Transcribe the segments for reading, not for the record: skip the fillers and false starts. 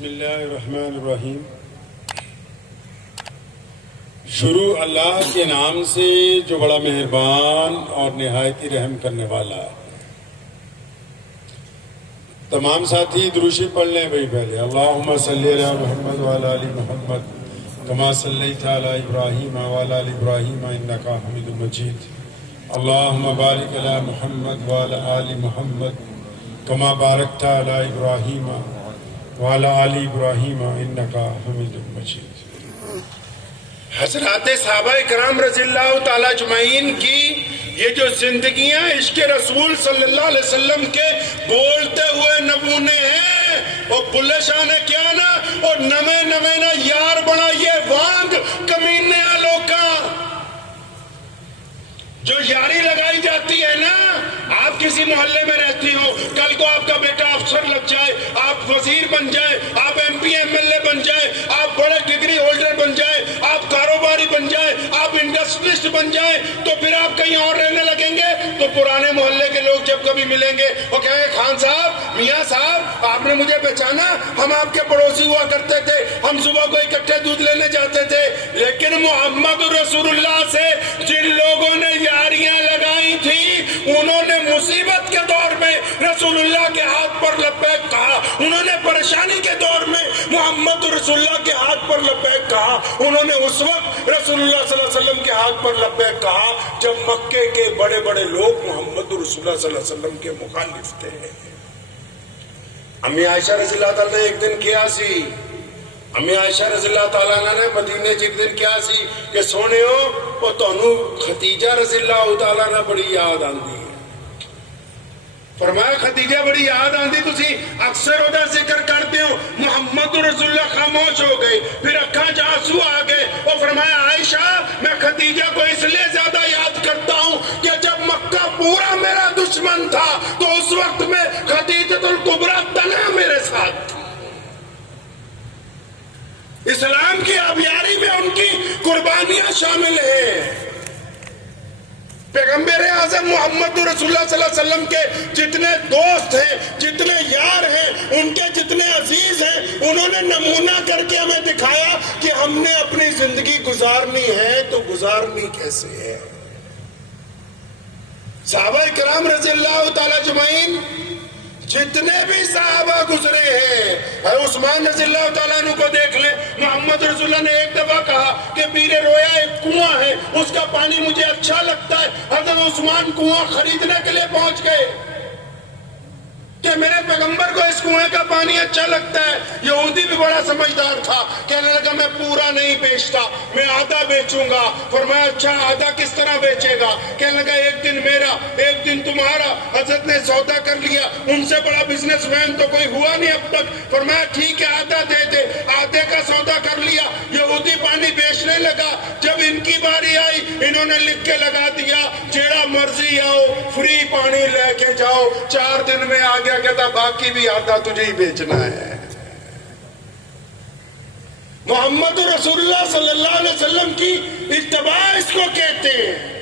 بسم اللہ الرحمن الرحیم۔ شروع اللہ کے نام سے جو بڑا مہربان اور نہایت ہی رحم کرنے والا ہے۔ تمام ساتھی دروشی پڑھ لیں بھائی پہلے۔ اللہم صلی علی محمد وعلی آل محمد کما صلیت علی ابراہیم وعلی آل ابراہیم انکا حمید مجید۔ اللہم بارک علی محمد وعلی آل محمد کما بارکت علی ابراہیم وعلی آل ابراہیم انکا حمید مجید۔ حضرات صحابہ کرام رضی اللہ تعالیٰ اجمعین کی یہ جو زندگیاں عشق رسول صلی اللہ علیہ وسلم کے بولتے ہوئے نمونے ہیں، اور بلے شاہ نے کیا نا، اور نمے نمے نا یار بڑا یہ وانگ کمینے لوکاں جو یاری لگائی جاتی ہے نا۔ آپ کسی محلے میں رہتی ہو، کل کو آپ کا بیٹا افسر لگ جائے، آپ وزیر بن جائے، آپ M P M L A بن جائے، آپ بڑے ڈگری ہولڈر بن جائے، آپ کاروباری بن جائے، آپ انڈسٹریسٹ بن جائے، تو پھر آپ کہیں اور رہنے لگیں گے تو پرانے محلے کے لوگ جب کبھی ملیں گے وہ کہیں گے خان صاحب، میاں صاحب، آپ نے مجھے پہچانا، ہم آپ کے پڑوسی ہوا کرتے تھے، ہم صبح کو اکٹھے دودھ لینے جاتے تھے۔ لیکن محمد رسول اللہ سے جن لوگوں نے یاریاں لگائی تھی، انہوں نے مصیبت کے دور میں رسول اللہ کے ہاتھ پر لبیک کہا، انہوں نے پریشانی کے دور میں محمد رسول اللہ کے ہاتھ پر لبیک کہا، انہوں نے اس وقت رسول اللہ صلی اللہ علیہ وسلم کے ہاتھ پر لبیک کہا جب مکے کے بڑے بڑے لوگ محمد رسول اللہ صلی اللہ علیہ وسلم کے مخالف تھے۔ امی عائشہ رضی اللہ تعالیٰ نے ایک دن کیا سی، امی عائشہ رضی اللہ تعالیٰ نے مدینے ایک دن کیا سی کہ سونے ہو وہ تانوں خدیجہ رضی اللہ تعالیٰ نے بڑی یاد آندی ہے۔ فرمایا خدیجہ بڑی یاد آندی، تسی اکثر ادا ذکر کرتے ہو۔ محمد رسول اللہ خاموش ہو گئے، پھر اکھاں آنسو آ گئے، اور فرمایا عائشہ میں خدیجہ کو اس لیے زیادہ یاد کرتا ہوں کہ جب مکہ پورا میرا دشمن تھا تو اس وقت میں خدیجۃ الکبریٰ تنہا میرے ساتھ تھی۔ اسلام کی آبیاری میں ان کی قربانیاں شامل ہیں۔ پیغمبر اعظم محمد رسول اللہ صلی اللہ علیہ وسلم کے جتنے دوست ہیں، جتنے یار ہیں، ان کے جتنے عزیز ہیں، انہوں نے نمونہ کر کے ہمیں دکھایا کہ ہم نے اپنی زندگی گزارنی ہے تو گزارنی کیسے ہے۔ صحابہ کرام رضی اللہ تعالیٰ اجمعین جتنے بھی صحابہ گزرے ہیں، عثمان رضی اللہ تعالیٰ عنہ کو دیکھ لیں، محمد رسول اللہ نے ایک دفعہ کہا کہ پیر رویا ایک کنواں ہے، اس کا پانی مجھے اچھا لگتا ہے۔ حضرت عثمان کنواں خریدنے کے لیے پہنچ گئے کہ میرے پیغمبر کو اس کنویں کا پانی اچھا لگتا ہے۔ یہودی بھی بڑا سمجھدار تھا، کہنے لگا میں پورا نہیں بیچتا، میں آدھا بیچوں گا۔ فرمایا اچھا آدھا کس طرح بیچے گا؟ کہنے لگا ایک دن میرا ایک دن تمہارا۔ حضرت نے سودا کر لیا، ان سے بڑا بزنس مین تو کوئی ہوا نہیں اب تک۔ فرمایا ٹھیک ہے آدھا دے دے، آدھے کا سودا کر لیا۔ یہودی پانی بیچنے لگا، جب ان کی باری آئی انہوں نے لکھ کے لگا دیا جیڑا مرضی آؤ فری پانی لے کے جاؤ۔ 4 دن میں آ گیا، کہتا باقی بھی آدھا تجھے ہی بیچنا ہے۔ محمد رسول اللہ صلی اللہ علیہ وسلم کی اتباع اس کو کہتے ہیں۔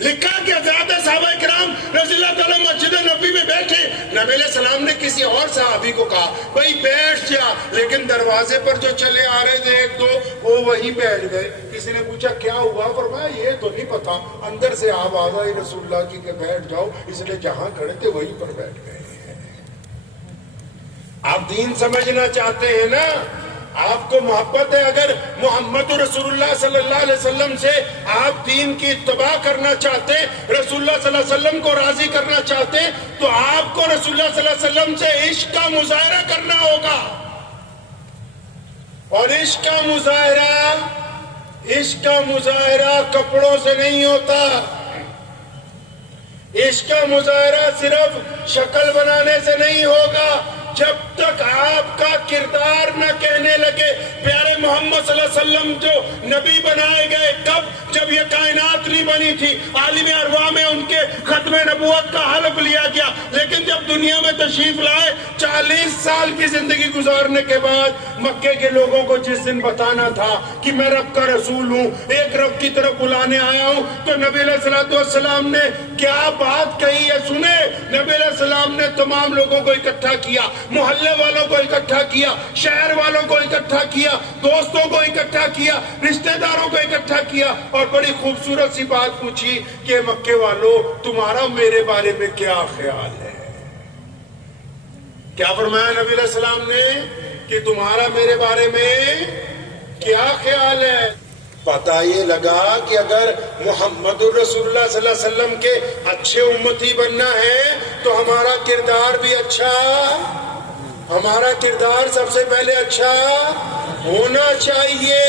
لکھا کہ حضرات صحابہ کرام رضی اللہ تعالیٰ مسجد نبی میں بیٹھے، نبی علیہ السلام نے کسی اور صحابی کو کہا بھائی بیٹھ جا، لیکن دروازے پر جو چلے آ رہے تھے ایک دو وہ وہیں بیٹھ گئے۔ کسی نے پوچھا کیا ہوا؟ فرمایا یہ تو نہیں پتا، اندر سے آواز آئی رسول اللہ کی کہ بیٹھ جاؤ، اس لیے جہاں کھڑے تھے وہیں پر بیٹھ گئے۔ آپ دین سمجھنا چاہتے ہیں نا، آپ کو محبت ہے، اگر محمد رسول اللہ صلی اللہ علیہ وسلم سے آپ دین کی اتباع کرنا چاہتے، رسول اللہ صلی اللہ علیہ وسلم کو راضی کرنا چاہتے، تو آپ کو رسول اللہ صلی اللہ علیہ وسلم سے عشق کا مظاہرہ کرنا ہوگا۔ اور عشق کا مظاہرہ کپڑوں سے نہیں ہوتا۔ عشق کا مظاہرہ صرف شکل بنانے سے نہیں ہوگا۔ جب تک آپ کا کردار نہ کہنے لگے پیارے محمد صلی اللہ علیہ وسلم جو نبی بنائے گئے، کب؟ جب یہ کائنات نہیں بنی تھی، عالم ارواح میں ان کے ختم نبوت کا حلف لیا گیا، لیکن جب دنیا میں تشریف لائے 40 سال کی زندگی گزارنے کے بعد مکے کے لوگوں کو جس دن بتانا تھا کہ میں رب کا رسول ہوں، ایک رب کی طرف بلانے آیا ہوں، تو نبی علیہ السلام نے کیا بات کہی ہے سنے۔ نبی علیہ السلام نے تمام لوگوں کو اکٹھا کیا، محلے والوں کو اکٹھا کیا، شہر والوں کو اکٹھا کیا، دوستوں کو اکٹھا کیا، رشتہ داروں کو اکٹھا کیا، اور بڑی خوبصورت سی بات پوچھی کہ مکے والوں تمہارا میرے بارے میں کیا خیال ہے؟ کیا فرمایا نبی علیہ السلام نے کہ تمہارا میرے بارے میں کیا خیال ہے؟ پتہ یہ لگا کہ اگر محمد الرسول اللہ صلی اللہ علیہ وسلم کے اچھے امتی بننا ہے تو ہمارا کردار بھی اچھا، ہمارا کردار سب سے پہلے اچھا ہونا چاہیے۔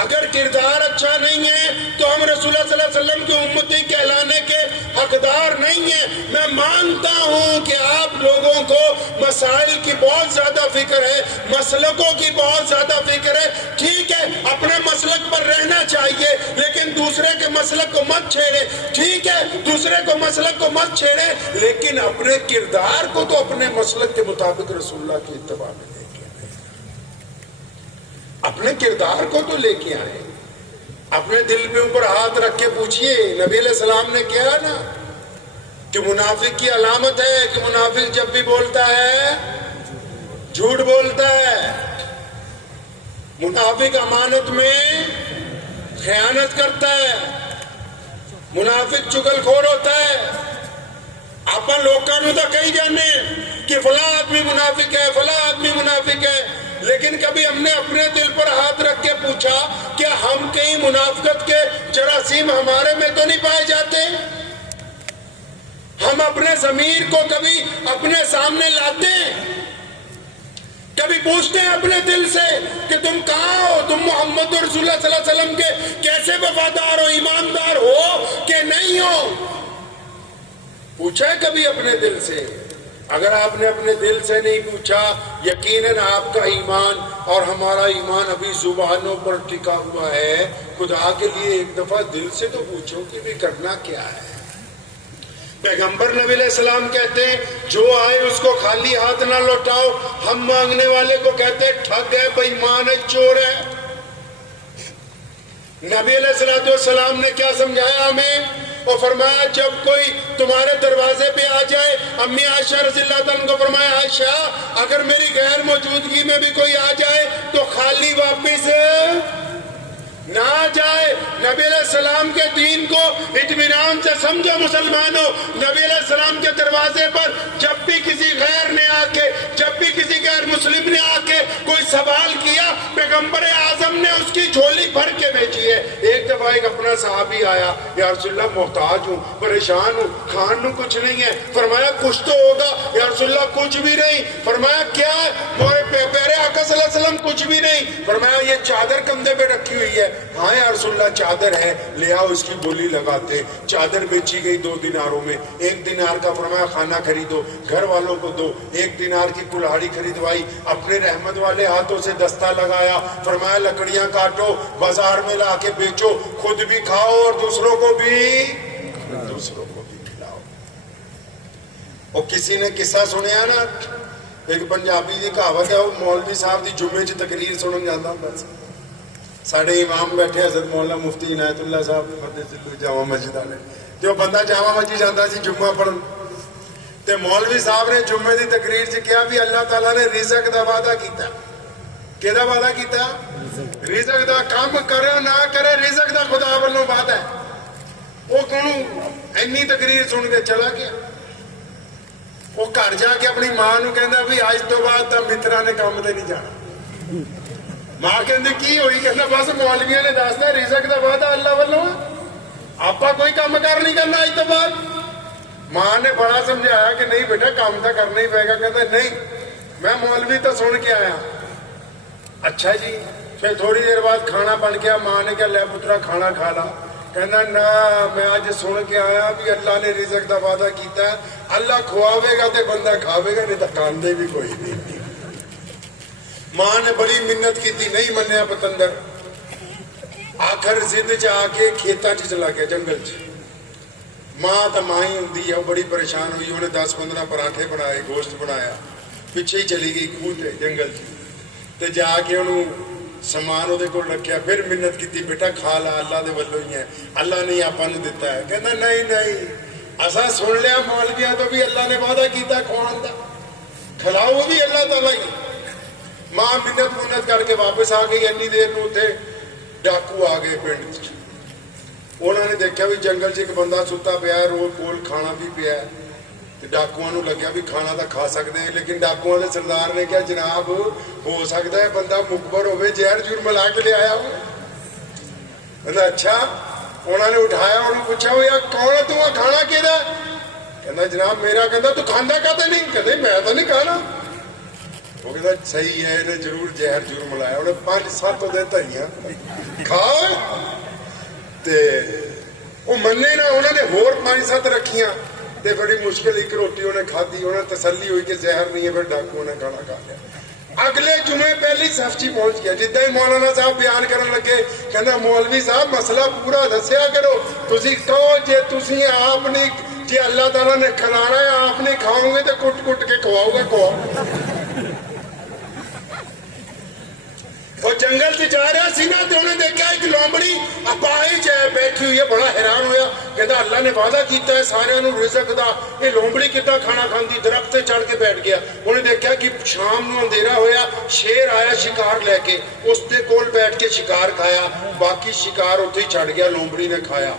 اگر کردار اچھا نہیں ہے تو ہم رسول اللہ صلی اللہ علیہ وسلم کے امتی کہلانے کے حقدار نہیں ہیں۔ میں مانتا ہوں کہ آپ لوگوں کو مسائل کی بہت زیادہ فکر ہے، مسلکوں کی بہت زیادہ فکر ہے، ٹھیک ہے، اپنے مسلک پر رہنا چاہیے لیکن دوسرے کے مسلک کو مت چھیڑے، ٹھیک ہے، دوسرے کو مسلک کو مت چھیڑے لیکن اپنے کردار کو تو اپنے مسلک کے مطابق رسول اللہ کی اتباع میں لے کے آئے، اپنے کردار کو تو لے کے آئے۔ اپنے دل پہ اوپر ہاتھ رکھ کے پوچھئے، نبی علیہ السلام نے کیا نا کہ منافق کی علامت ہے کہ منافق جب بھی بولتا ہے جھوٹ بولتا ہے، منافق امانت میں خیانت کرتا ہے، منافق چگل خور ہوتا ہے۔ اپن لوگوں نے تو کہی جانے کہ فلاں آدمی منافق ہے، فلاں آدمی منافق ہے، لیکن کبھی ہم نے اپنے دل پر ہاتھ رکھ کے پوچھا کہ ہم کہیں منافقت کے جراثیم ہمارے میں تو نہیں پائے جاتے؟ ہم اپنے ضمیر کو کبھی اپنے سامنے لاتے ہیں؟ کبھی پوچھتے ہیں اپنے دل سے کہ تم کہاں ہو، تم محمد رسول اللہ صلی اللہ علیہ وسلم کے کیسے وفادار ہو، ایماندار ہو کہ نہیں ہو؟ پوچھا ہے کبھی اپنے دل سے؟ اگر آپ نے اپنے دل سے نہیں پوچھا یقیناً آپ کا ایمان اور ہمارا ایمان ابھی زبانوں پر ٹکا ہوا ہے۔ خدا کے لیے ایک دفعہ دل سے تو پوچھو کہ بھی کرنا کیا ہے۔ پیغمبر نبی علیہ السلام کہتے ہیں جو آئے اس کو خالی ہاتھ نہ لوٹاؤ، ہم مانگنے والے کو کہتے ہیں ٹھگ ہے، بے ایمان ہے، چور ہے۔ نبی علیہ السلام نے کیا سمجھایا ہمیں؟ اور فرمایا جب کوئی تمہارے دروازے پہ آ جائے، امی عائشہ رضی اللہ عنہ کو فرمایا عائشہ اگر میری غیر موجودگی میں بھی کوئی آ جائے تو خالی واپس نہ جائے۔ نبی علیہ السلام کے دین کو اطمینان سے سمجھو مسلمانوں، نبی علیہ السلام کے دروازے پر جب بھی کسی غیر نے آ کے، جب بھی کسی غیر مسلم نے آ کے کوئی سوال کیا، پیغمبر اعظم نے اس کی جھولی بھر کے بھیجی ہے۔ ایک دفعہ ایک اپنا صحابی آیا، یا رسول اللہ محتاج ہوں، پریشان ہوں، کھان نو کچھ نہیں ہے۔ فرمایا کچھ تو ہوگا۔ یا رسول اللہ کچھ بھی نہیں۔ فرمایا کیا ہے؟ پیارے آقا صلی اللہ علیہ وسلم کچھ بھی نہیں۔ فرمایا یہ چادر کندھے پہ رکھی ہوئی ہے۔ ہاں یا رسول اللہ چادر ہے، لے آؤ اس کی بولی لگاتے۔ چادر بیچی گئی 2 دیناروں میں، 1 دینار کا فرمایا کھانا خریدو، گھر والوں کو دو، 1 دینار کی کلہاڑی خریدوائی، اپنے رحمت والے ہاتھوں سے دستہ لگایا، فرمایا لکڑیاں کاٹو، بازار میں لا کے بیچو، خود بھی کھاؤ اور دوسروں کو بھی کھلاؤ۔ اور کسی نے قصہ سنیا نا، ایک پنجابی دی کہاوت ہے، وہ مولوی صاحب دی جمعے چ تقریر سنن جاتا ہوں بس، ساڑھے امام بیٹھے حضرت مولانا مفتی عنایت اللہ صاحب جامع مسجد والے، جو بندہ جامع مسجد جاتا سی جمعہ پڑھن، تے مولوی صاحب نے جمعے دی تقریر سے کیا بھی اللہ تعالیٰ نے رزق دا وعدہ کیتا۔ کیدا وعدہ کیتا؟ رزق دا، کام کرے نہ کرے رزق دا خدا والوں وعدہ ہے۔ وہ کونوں اینی تقریر سن کے چلا گیا، وہ گھر جا کے اپنی ماں نو کہندا بھی اج تو بعد تا مترا نے کام تے نہیں جانا۔ ماں کہندی کی ہوئی؟ کہندا بس مولویاں نے دسدا رزق دا وعدہ اللہ والوں آپا کوئی کام کر نہیں کرنا اج تو بعد۔ ماں نے بڑا سمجھایا کہ نہیں بیٹا کام تو کرنا ہی پائے گا۔ کہتا نہیں میں مولوی تو سن کے آیا۔ اچھا جی، پھر تھوڑی دیر بعد کھانا بن گیا، ماں نے کہا لے پترا کھانا کھا لا۔ کہنا نہ میں آج سن کے آیا بھی اللہ نے رزق دا وعدہ کیتا ہے، اللہ کھواوے گا تے بندہ کھاوے گا، نہیں تو کھاندے بھی کوئی نہیں۔ ماں نے بڑی منت کی تھی، نہیں منیا پتندر، آخر زد چ آ کے کھیتاں چ چلا گیا، جنگل چ۔ ماں تو ماں ہی ہوندی ہے، بڑی پریشان ہوئی، انہیں 10-15 پراٹھے بنائے، گوشت بنایا، پیچھے ہی چلی گئی کھوہ تے جنگل چ، تے جا کے انہوں سامان وہ کو رکھیا، پھر منت کی بیٹا کھا لا، اللہ دے ولوں ہی ہے، اللہ نے آپ نے دیتا ہے۔ کہنا نہیں نہیں، اساں سن لیا مولویاں تو بھی اللہ نے وعدہ کیتا کھوان دا، کھلاؤ وہ بھی اللہ تعالیٰ ہی. ماں منت کر کے واپس آ گئی. اینی دیر نو اتنے ڈاکو آ گئے پنڈ چ. انہوں نے دیکھا بھی جنگل چ ایک بندہ ستا پیا, روز کول کھانا بھی پیا. ڈاکواں نو لگیا بھی کھانا تو کھا سکتے ہیں, لیکن ڈاکواں دے سردار نے کہا جناب ہو سکتا ہے بندہ مخبر ہوئے زہر جور ملا کے لے آیا ہو. اچھا. انہوں نے اٹھایا, انہوں نے پوچھا وہ یار کون ہے تو کھانا کہدا؟ کہنا جناب میرا. کہنا تو کھانا کہتے نہیں؟ کہتے میں تو نہیں کھانا. وہ کہتا صحیح ہے انہیں ضرور زہر جور ملایا. انہیں 5-7 دن دھائیاں کھاؤ تے وہ منے نہ. انہوں نے ہور 5-7 رکھیاں تے بڑی مشکل ایک روٹی انہیں کھادی. انہیں تسلی ہوئی کہ زہر نہیں ہے. پھر ڈاکو نے کھانا کھا لیا. اگلے جمعے پہلی صف چ پہنچ گیا. جدہ ہی مولانا صاحب بیان کرن لگے, کہنا مولوی صاحب مسئلہ پورا دسیا کرو. تسی کہو جے تسی آپ نے جی اللہ تعالیٰ نے کھلانا ہے آپ نہیں کھاؤ گے تو کٹ کٹ کے کھواؤ گے. کھواؤ. وہ جنگل سے جا رہا سی نا, تو انہیں دیکھا ایک لومڑی اپاہج ہے بیٹھی ہوئی ہے. بڑا حیران ہویا, کہتا اللہ نے وعدہ کیتا ہے سارے نو رزق دا, یہ لومڑی کتنا کھانا کھاندی؟ درخت سے چڑھ کے بیٹھ گیا. انہیں دیکھا کہ شام نو اندھیرا ہویا, شیر آیا شکار لے کے, اس دے کول بیٹھ کے شکار کھایا. باقی شکار اتھے ہی چھڑ گیا, لومڑی نے کھایا.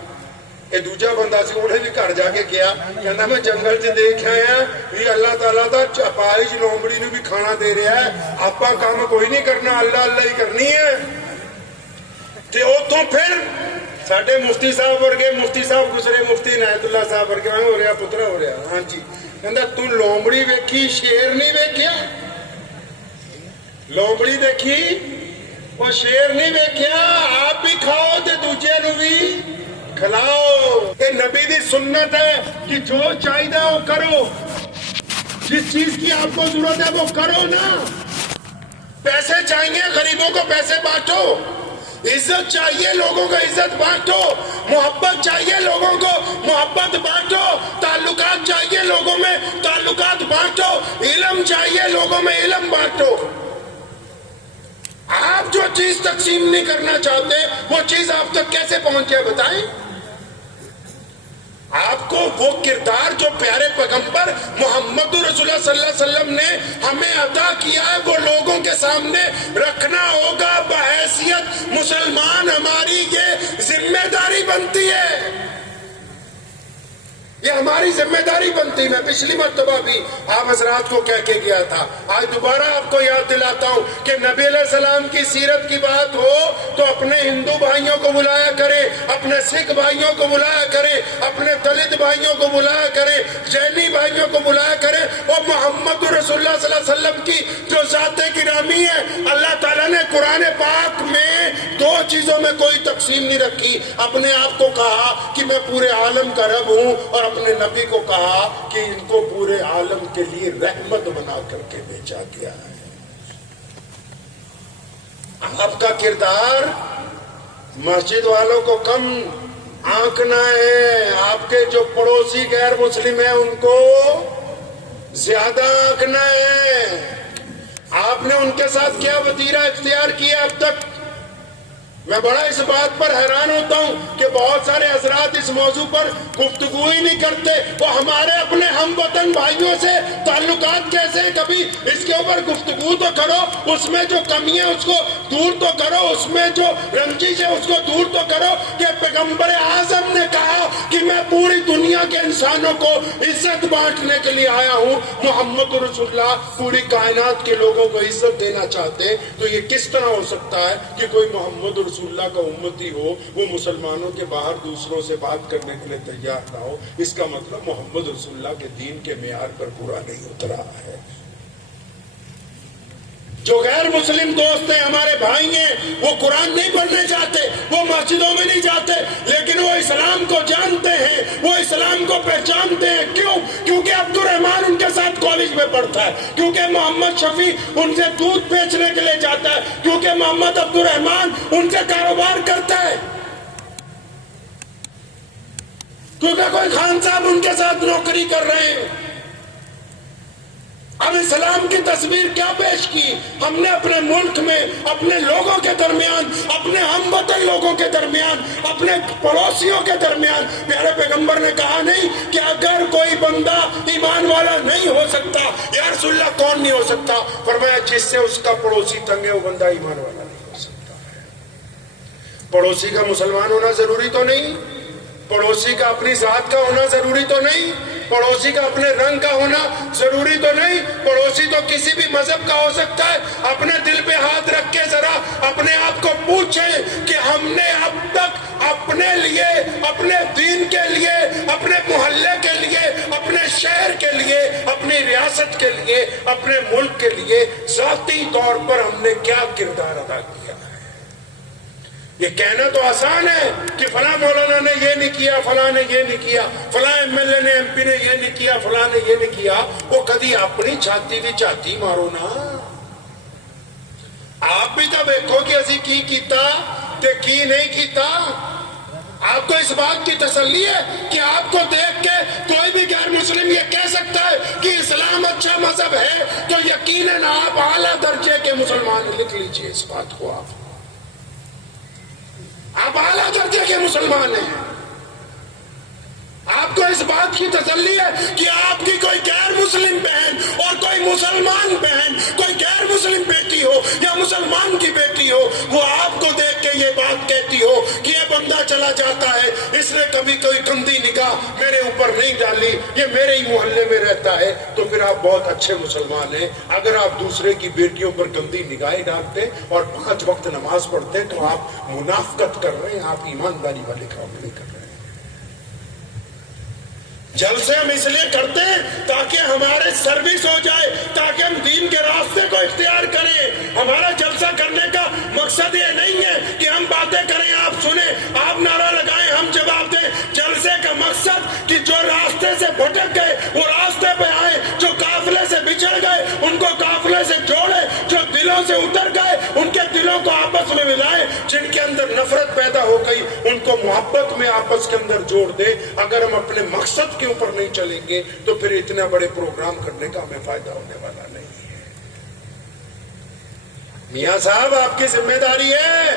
یہ دوجا بندہ سی, انہیں بھی گھر جا کے گیا, کہنا میں جنگل چ دیکھ آیا بھی اللہ تعالیٰ دا اپاہج لومڑی نو بھی کھانا دے رہا ہے. آپ کام کوئی نہیں کرنا, اللہ اللہ ہی کرنی ہے. تے اتوں پھر ساڈے مفتی صاحب ورگے, مفتی صاحب گزرے, مفتی عنایت اللہ صاحب ورگے, ہو رہا پترا ہو رہا. ہاں جی. کہندا تو لومڑی ویکھی شیر نہیں ویکھیا؟ لومڑی دیکھی وہ شیر نہیں ویکھیا. آپ بھی کھاؤ تے دوجے نو بھی کھلاؤ. یہ نبی دی سنت ہے کہ جو چاہیے وہ کرو, جس چیز کی آپ کو ضرورت ہے وہ کرو نا. پیسے چاہیے غریبوں کو پیسے بانٹو, عزت چاہیے لوگوں کو عزت بانٹو, محبت چاہیے لوگوں کو محبت بانٹو, تعلقات چاہیے لوگوں میں تعلقات بانٹو, علم چاہیے لوگوں میں علم بانٹو. آپ جو چیز تقسیم نہیں کرنا چاہتے وہ چیز آپ تک کیسے پہنچے بتائیں. آپ کو وہ کردار جو پیارے پیغمبر محمد رسول اللہ صلی اللہ علیہ وسلم نے ہمیں عطا کیا ہے وہ لوگوں کے سامنے رکھنا ہوگا. بحیثیت مسلمان ہماری یہ ذمہ داری بنتی ہے, یہ ہماری ذمہ داری بنتی. میں پچھلی مرتبہ بھی آپ حضرات کو کہہ کے گیا تھا, آج دوبارہ آپ کو یاد دلاتا ہوں کہ نبی علیہ السلام کی سیرت کی بات ہو تو اپنے ہندو بھائیوں کو بلایا کرے, اپنے سکھ بھائیوں کو بلایا کرے, اپنے دلت بھائیوں کو بلایا کرے, جینی بھائیوں کو بلایا کرے. اور محمد رسول اللہ صلی اللہ علیہ وسلم کی جو ذات گرامی ہے, اللہ تعالیٰ نے قرآن پاک میں 2 چیزوں میں کوئی تقسیم نہیں رکھی. اپنے آپ کو کہا کہ میں پورے عالم کا رب ہوں, اور اپنے نبی کو کہا کہ ان کو پورے عالم کے لیے رحمت بنا کر کے بھیجا گیا ہے. آپ کا کردار مسجد والوں کو کم آنکنا ہے, آپ کے جو پڑوسی غیر مسلم ہیں ان کو زیادہ آنکنا ہے. آپ نے ان کے ساتھ کیا وتیرہ اختیار کیا اب تک؟ میں بڑا اس بات پر حیران ہوتا ہوں کہ بہت سارے حضرات اس موضوع پر گفتگو ہی نہیں کرتے. وہ ہمارے اپنے ہم وطن بھائیوں سے تعلقات کیسے, کبھی اس کے اوپر گفتگو تو کرو, اس میں جو کمی ہے اس کو دور تو کرو, اس میں جو رنجش ہے اس کو دور تو کرو. کہ پیغمبر اعظم نے کہا کہ میں پوری دنیا کے انسانوں کو عزت بانٹنے کے لیے آیا ہوں. محمد رسول اللہ پوری کائنات کے لوگوں کو عزت دینا چاہتے, تو یہ کس طرح ہو سکتا ہے کہ کوئی محمد رسول اللہ کا امتی ہو وہ مسلمانوں کے باہر دوسروں سے بات کرنے کے لیے تیار نہ ہو؟ اس کا مطلب محمد رسول اللہ کے دین کے معیار پر پورا نہیں اترا ہے. جو غیر مسلم دوست ہیں, ہمارے بھائی ہیں, وہ قرآن نہیں پڑھنے جاتے, وہ مسجدوں میں نہیں جاتے, لیکن وہ اسلام کو جانتے ہیں, وہ اسلام کو پہچانتے ہیں. کیوں؟ کیونکہ عبد الرحمان ان کے ساتھ کالج میں پڑھتا ہے, کیونکہ محمد شفیع ان سے دودھ بیچنے کے لیے جاتا ہے, کیونکہ محمد عبد الرحمان ان سے کاروبار کرتا ہے, کیونکہ کوئی خان صاحب ان کے ساتھ نوکری کر رہے ہیں. اب اسلام کی تصویر کیا پیش کی؟ ہم نے اپنے ملک میں اپنے لوگوں کے درمیان، اپنے ہم وطن لوگوں کے درمیان، اپنے پڑوسیوں کے درمیان، پیارے پیغمبر نے کہا نہیں کہ اگر کوئی بندہ ایمان والا نہیں ہو سکتا، یا رسول اللہ کون نہیں ہو سکتا؟ فرمایا جس سے اس کا پڑوسی تنگ ہے وہ بندہ ایمان والا نہیں ہو سکتا ہے۔ پڑوسی کا مسلمان ہونا ضروری تو نہیں، پڑوسی کا اپنی ذات کا ہونا ضروری تو نہیں، پڑوسی کا اپنے رنگ کا ہونا ضروری تو نہیں، پڑوسی تو کسی بھی مذہب کا ہو سکتا ہے۔ اپنے دل پہ ہاتھ رکھ کے ذرا اپنے آپ کو پوچھیں کہ ہم نے اب تک اپنے لیے، اپنے دین کے لیے، اپنے محلے کے لیے، اپنے شہر کے لیے، اپنی ریاست کے لیے، اپنے ملک کے لیے ذاتی طور پر ہم نے کیا کردار ادا کیا؟ یہ کہنا تو آسان ہے کہ فلاں مولانا نے یہ نہیں کیا، فلاں نے یہ نہیں کیا، فلاں ایم ایل اے نے، ایم پی نے یہ نہیں کیا، فلاں نے یہ نہیں کیا۔ وہ کدی اپنی چھاتی بھی چاتی مارو نا، آپ بھی تو دیکھو کہ اسی کی کیتا تے کی نہیں کیتا۔ آپ کو اس بات کی تسلی ہے کہ آپ کو دیکھ کے کوئی بھی غیر مسلم یہ کہہ سکتا ہے کہ اسلام اچھا مذہب ہے، تو یقیناً آپ اعلیٰ درجے کے مسلمان، لکھ لیجئے اس بات کو، آپ اعلیٰ درجے کے مسلمان ہیں۔ آپ کو اس بات کی تسلی ہے کہ آپ کی کوئی غیر مسلم بہن اور کوئی مسلمان بہن، کوئی غیر مسلم بیٹی ہو یا مسلمان کی بیٹی ہو، وہ آپ کو دیکھ کے یہ بات کہتی ہو کہ یہ بندہ چلا جاتا ہے، اس نے کبھی کوئی گندی نگاہ میرے اوپر نہیں ڈالی، یہ میرے ہی محلے میں رہتا ہے، تو پھر آپ بہت اچھے مسلمان ہیں۔ اگر آپ دوسرے کی بیٹیوں پر گندی نگاہیں ڈالتے اور 5 وقت نماز پڑھتے تو آپ منافقت کر رہے ہیں، آپ ایمانداری والے کام نہیں کر رہے۔ جلسے ہم اس لیے کرتے ہیں تاکہ ہمارے سروس ہو جائے، تاکہ ہم دین کے راستے کو اختیار کریں۔ ہمارا جلسہ کرنے کا مقصد یہ نہیں ہے کہ ہم باتیں کریں، آپ سنیں، آپ نعرہ لگائیں، ہم جواب دیں۔ جلسے کا مقصد کہ جو راستے سے بھٹک گئے وہ راستے پہ آئے، جو قافلے سے بچھڑ گئے ان کو قافلے سے جوڑے، جو دلوں سے اتر گئے ان کے دلوں کو آپس میں ملائے، جن کے اندر نفرت پیدا ہو گئی ان کو محبت میں آپس کے اندر جوڑ دے۔ اگر ہم اپنے مقصد کے اوپر نہیں چلیں گے تو پھر اتنا بڑے پروگرام کرنے کا ہمیں فائدہ ہونے والا نہیں ہے۔ میاں صاحب آپ کی ذمہ داری ہے،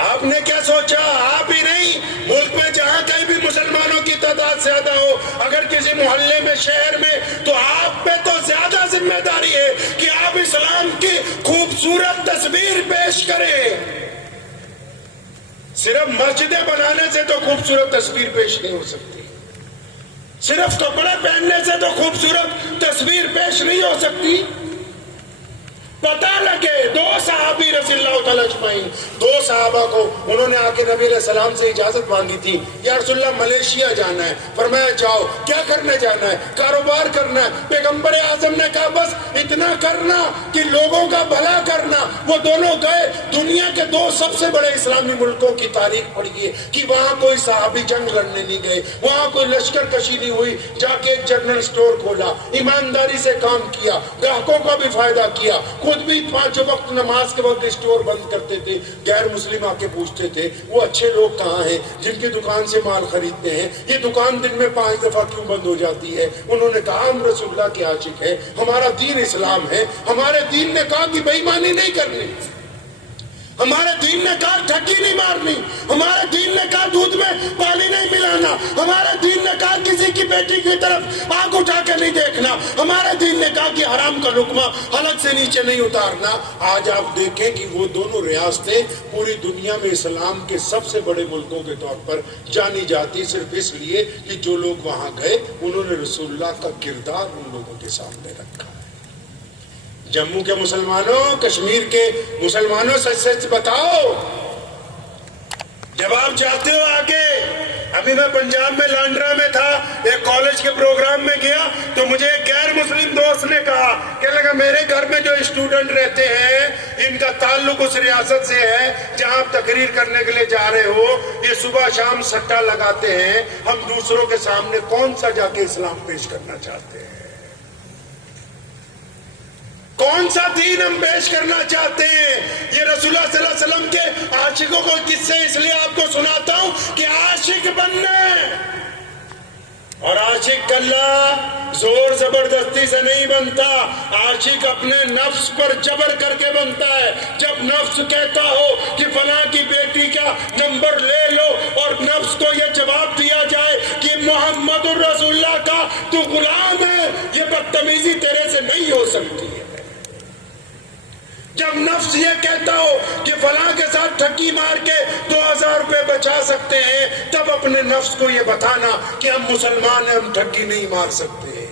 آپ نے کیا سوچا؟ آپ ہی نہیں، ملک میں جہاں کہیں بھی مسلمانوں کی تعداد زیادہ ہو، اگر کسی محلے میں، شہر میں، تو آپ پہ تو زیادہ ذمہ داری ہے کہ آپ اسلام کی خوبصورت تصویر پیش کریں۔ صرف مسجدیں بنانے سے تو خوبصورت تصویر پیش نہیں ہو سکتی، صرف کپڑے پہننے سے تو خوبصورت تصویر پیش نہیں ہو سکتی۔ پتہ لگے، 2 صحابی رضی اللہ تعالیٰ اجمعین، 2 صحابہ کو انہوں نے آ کے نبی علیہ السلام سے اجازت مانگی تھی، یا رسول اللہ ملیشیا جانا ہے۔ فرمایا جاؤ۔ کیا کرنے جانا ہے؟ کاروبار کرنا ہے۔ پیغمبر اعظم نے کہا بس اتنا کرنا کہ لوگوں کا بھلا کرنا۔ وہ دونوں گئے، دنیا کے 2 سب سے بڑے اسلامی ملکوں کی تاریخ پڑھیے کہ وہاں کوئی صحابی جنگ لڑنے نہیں گئے، وہاں کوئی لشکر کشی نہیں ہوئی، جا کے ایک جنرل سٹور کھولا، ایمانداری سے کام کیا، گاہکوں کا بھی فائدہ کیا، خود بھی 5 وقت نماز کے وقت اسٹور بند کرتے تھے۔ غیر مسلم آ کے پوچھتے تھے وہ اچھے لوگ کہاں ہیں جن کی دکان سے مال خریدتے ہیں، یہ دکان دن میں 5 دفعہ کیوں بند ہو جاتی ہے؟ انہوں نے کہا ہم رسول اللہ کے عاشق ہیں، ہمارا دین اسلام ہے۔ ہمارے دین نے کہا کہ بے ایمانی نہیں کرنی، ہمارے دین نے کہا ٹھگی نہیں مارنی، ہمارے دین نے کہا دودھ میں پانی نہیں ملانا، ہمارے دین نے کہا کسی کی بیٹی کی طرف آنکھ اٹھا کے نہیں دیکھنا، ہمارے دین نے کہا کہ حرام کا لقمہ حلق سے نیچے نہیں اتارنا۔ آج آپ دیکھیں کہ وہ دونوں ریاستیں پوری دنیا میں اسلام کے سب سے بڑے ملکوں کے طور پر جانی جاتی، صرف اس لیے کہ جو لوگ وہاں گئے انہوں نے رسول اللہ کا کردار ان لوگوں کے سامنے رکھا۔ جموں کے مسلمانوں، کشمیر کے مسلمانوں، سچ سچ بتاؤ، جب آپ جاتے ہو آگے، ابھی میں پنجاب میں لانڈرا میں تھا، ایک کالج کے پروگرام میں گیا تو مجھے ایک غیر مسلم دوست نے کہا کہ لگا میرے گھر میں جو اسٹوڈنٹ رہتے ہیں ان کا تعلق اس ریاست سے ہے جہاں آپ تقریر کرنے کے لیے جا رہے ہو، یہ صبح شام سٹا لگاتے ہیں، ہم دوسروں کے سامنے کون سا جا کے اسلام پیش کرنا چاہتے ہیں؟ کون سا دین ہم پیش کرنا چاہتے ہیں؟ یہ رسول اللہ صلی اللہ علیہ وسلم کے عاشقوں کو قصے اس لیے آپ کو سناتا ہوں کہ عاشق بننا ہے، اور عاشق اللہ زور زبردستی سے نہیں بنتا، عاشق اپنے نفس پر جبر کر کے بنتا ہے۔ جب نفس کہتا ہو کہ فلاں کی بیٹی کا نمبر لے لو اور نفس کو یہ جواب دیا جائے کہ محمد الرسول اللہ کا تو غلام ہے، یہ بدتمیزی تیرے سے نہیں ہو سکتی ہے۔ جب نفس یہ کہتا ہو کہ فلاں کے ساتھ ٹھگی مار کے 2000 روپے بچا سکتے ہیں، تب اپنے نفس کو یہ بتانا کہ ہم مسلمان ہیں، ہم ٹھگی نہیں مار سکتے۔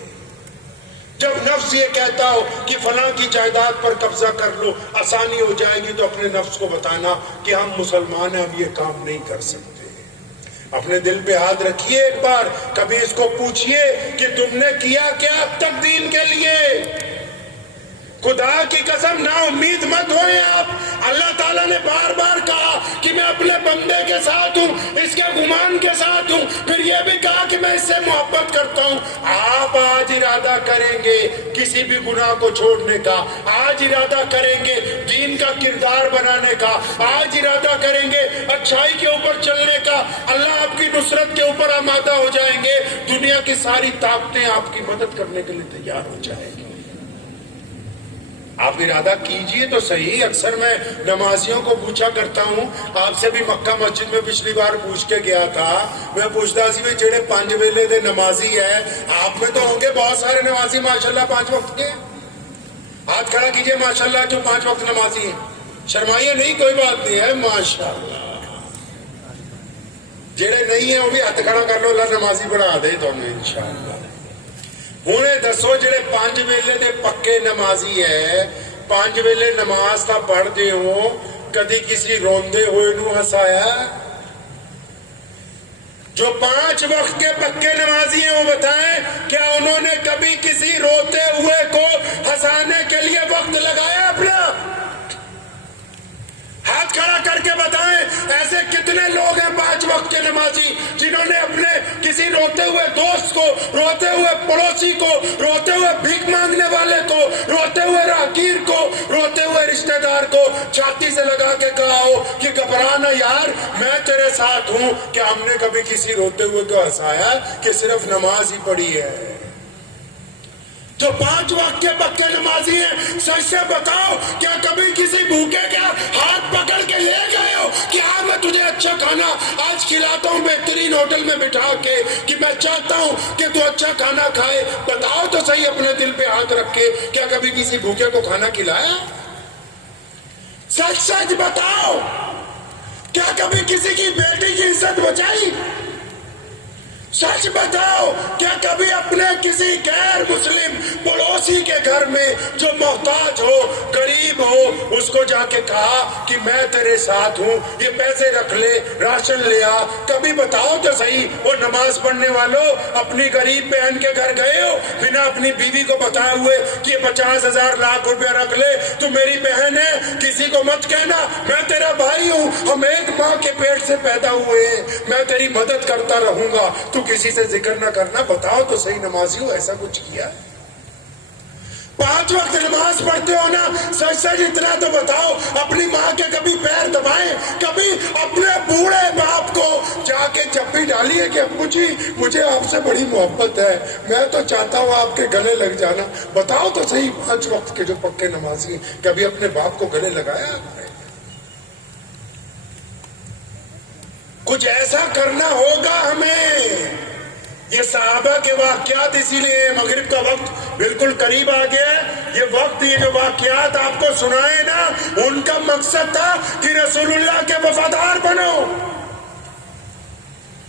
جب نفس یہ کہتا ہو کہ فلاں کی جائیداد پر قبضہ کر لو آسانی ہو جائے گی، تو اپنے نفس کو بتانا کہ ہم مسلمان ہیں، ہم یہ کام نہیں کر سکتے۔ اپنے دل پہ ہاتھ رکھیے، ایک بار کبھی اس کو پوچھئے کہ تم نے کیا کیا اب تک دین کے لیے؟ خدا کی قسم نا امید مت ہوئے آپ۔ اللہ تعالیٰ نے بار بار کہا کہ میں اپنے بندے کے ساتھ ہوں، اس کے گمان کے ساتھ ہوں، پھر یہ بھی کہا کہ میں اس سے محبت کرتا ہوں۔ آپ آج ارادہ کریں گے کسی بھی گناہ کو چھوڑنے کا، آج ارادہ کریں گے دین کا کردار بنانے کا، آج ارادہ کریں گے اچھائی کے اوپر چلنے کا، اللہ آپ کی نصرت کے اوپر آمادہ ہو جائیں گے، دنیا کی ساری طاقتیں آپ کی مدد کرنے کے لیے تیار ہو جائیں گی۔ آپ ارادہ کیجئے تو صحیح۔ اکثر میں نمازیوں کو پوچھا کرتا ہوں، آپ سے بھی مکہ مسجد میں پچھلی بار پوچھ کے گیا تھا، میں پوچھتا سی بھی جڑے 5 ویلے دے نمازی ہے، آپ میں تو ہوں گے بہت سارے نمازی ماشاءاللہ 5 وقت کے، ہاتھ کھڑا کیجئے ماشاءاللہ جو 5 وقت نمازی ہیں، شرمائیے نہیں، کوئی بات نہیں ہے، ماشاءاللہ۔ جڑے نہیں ہیں وہ بھی ہاتھ کھڑا کر لو، اللہ نمازی بنا دے تو ہمیں انشاءاللہ۔ ہونے دسو جڑے 5 ویلے دے پکے نمازی ہے، 5 ویلے نماز تا پڑھ دے ہو، کدی کسی روندے ہوئے نو ہسایا؟ جو 5 وقت کے پکے نمازی ہیں وہ بتائیں کیا انہوں نے کبھی کسی روتے ہوئے کو ہسانے کے لیے وقت لگایا اپنا؟ ہاتھ کھڑا کر کے بتائیں ایسے کتنے لوگ ہیں 5 وقت کے نمازی جنہوں نے اپنے کسی روتے ہوئے دوست کو، روتے ہوئے پڑوسی کو، روتے ہوئے بھیک مانگنے والے کو، روتے ہوئے راہگیر کو، روتے ہوئے رشتہ دار کو چھاتی سے لگا کے کہا ہو کہ گھبرانا یار میں تیرے ساتھ ہوں؟ کہ ہم نے کبھی کسی روتے ہوئے کو ہنسایا کہ صرف نماز ہی پڑھی ہے؟ جو 5 وقت کے پکے نمازی ہیں سچ سے بتاؤ کیا کبھی کسی بھوکے کا ہاتھ پکڑ کے لے گئے ہو کہ ہاں میں تجھے اچھا کھانا آج کھلاتا ہوں بہترین ہوٹل میں بٹھا کے کہ میں چاہتا ہوں کہ تو اچھا کھانا کھائے؟ بتاؤ تو صحیح اپنے دل پہ ہاتھ رکھ کے، کیا کبھی کسی بھوکے کو کھانا کھلایا؟ سچ سچ بتاؤ، کیا کبھی کسی کی بیٹی کی عزت بچائی؟ سچ بتاؤ کیا کبھی اپنے کسی غیر مسلم پڑوسی کے گھر میں جو محتاج ہو، غریب ہو، اس کو جا کے کہا کہ میں تیرے ساتھ ہوں، یہ پیسے رکھ لے، راشن لے آ؟ کبھی بتاؤ تو صحیح وہ نماز پڑھنے والوں اپنی غریب بہن کے گھر گئے ہو بنا اپنی بیوی کو بتائے ہوئے کہ 50,000 لاکھ روپے رکھ لے، تو میری بہن ہے، کسی کو مت کہنا، میں تیرا بھائی ہوں، ہم ایک ماں کے پیٹ سے پیدا ہوئے ہیں، میں تیری مدد کرتا رہوں گا، تو کسی سے ذکر نہ کرنا؟ بتاؤ تو صحیح نمازی ہو ایسا کچھ کیا؟ 5 وقت نماز پڑھتے ہو نا، سچ سچ اتنا تو بتاؤ اپنی ماں کے کبھی پیر دبائیں؟ کبھی اپنے بوڑھے باپ کو جا کے چپی ڈالی ہے کہ ابو جی مجھے آپ سے بڑی محبت ہے، میں تو چاہتا ہوں آپ کے گلے لگ جانا؟ بتاؤ تو صحیح 5 وقت کے جو پکے نمازی ہیں کبھی اپنے باپ کو گلے لگایا؟ کچھ ایسا کرنا ہوگا ہمیں۔ یہ صحابہ کے واقعات اسی لیے مغرب کا وقت بالکل قریب آ گیا ہے، یہ وقت یہ جو واقعات آپ کو سنائے نا ان کا مقصد تھا کہ رسول اللہ کے وفادار بنو،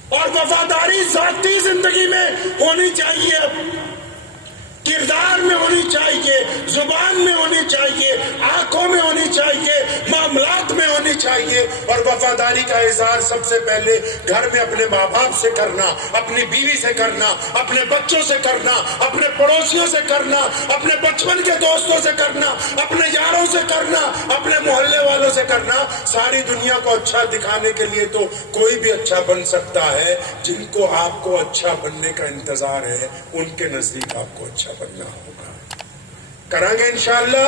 اور وفاداری ذاتی زندگی میں ہونی چاہیے، کردار میں ہونی چاہیے، زبان میں ہونی چاہیے، آنکھوں میں ہونی چاہیے، معاملات میں ہونی چاہیے۔ اور وفاداری کا اظہار سب سے پہلے گھر میں اپنے ماں باپ سے کرنا، اپنی بیوی سے کرنا، اپنے بچوں سے کرنا، اپنے پڑوسیوں سے کرنا، اپنے بچپن کے دوستوں سے کرنا، اپنے یاروں سے کرنا، اپنے محلے والوں سے کرنا۔ ساری دنیا کو اچھا دکھانے کے لیے تو کوئی بھی اچھا بن سکتا ہے، جن کو آپ کو اچھا بننے کا انتظار ہے ان کے نزدیک آپ کو اچھا بننا ہوگا۔ کریں گے انشاءاللہ؟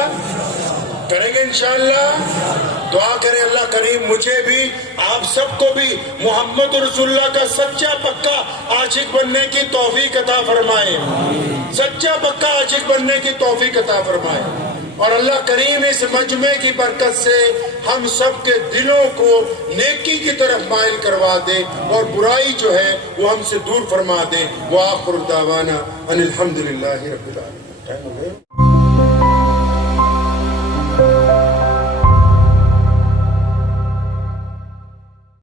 کریں گے انشاءاللہ. دعا کریں اللہ کریم مجھے بھی آپ سب کو بھی محمد رسول اللہ کا سچا پکا عاشق بننے کی توفیق عطا فرمائے. سچا پکا عاشق بننے کی توفیق عطا فرمائے. اور اللہ کریم اس مجمع کی برکت سے ہم سب کے دلوں کو نیکی کی طرف مائل کروا دے اور برائی جو ہے وہ ہم سے دور فرما دے. وآخر دعوانا ان الحمدللہ رب العالمین.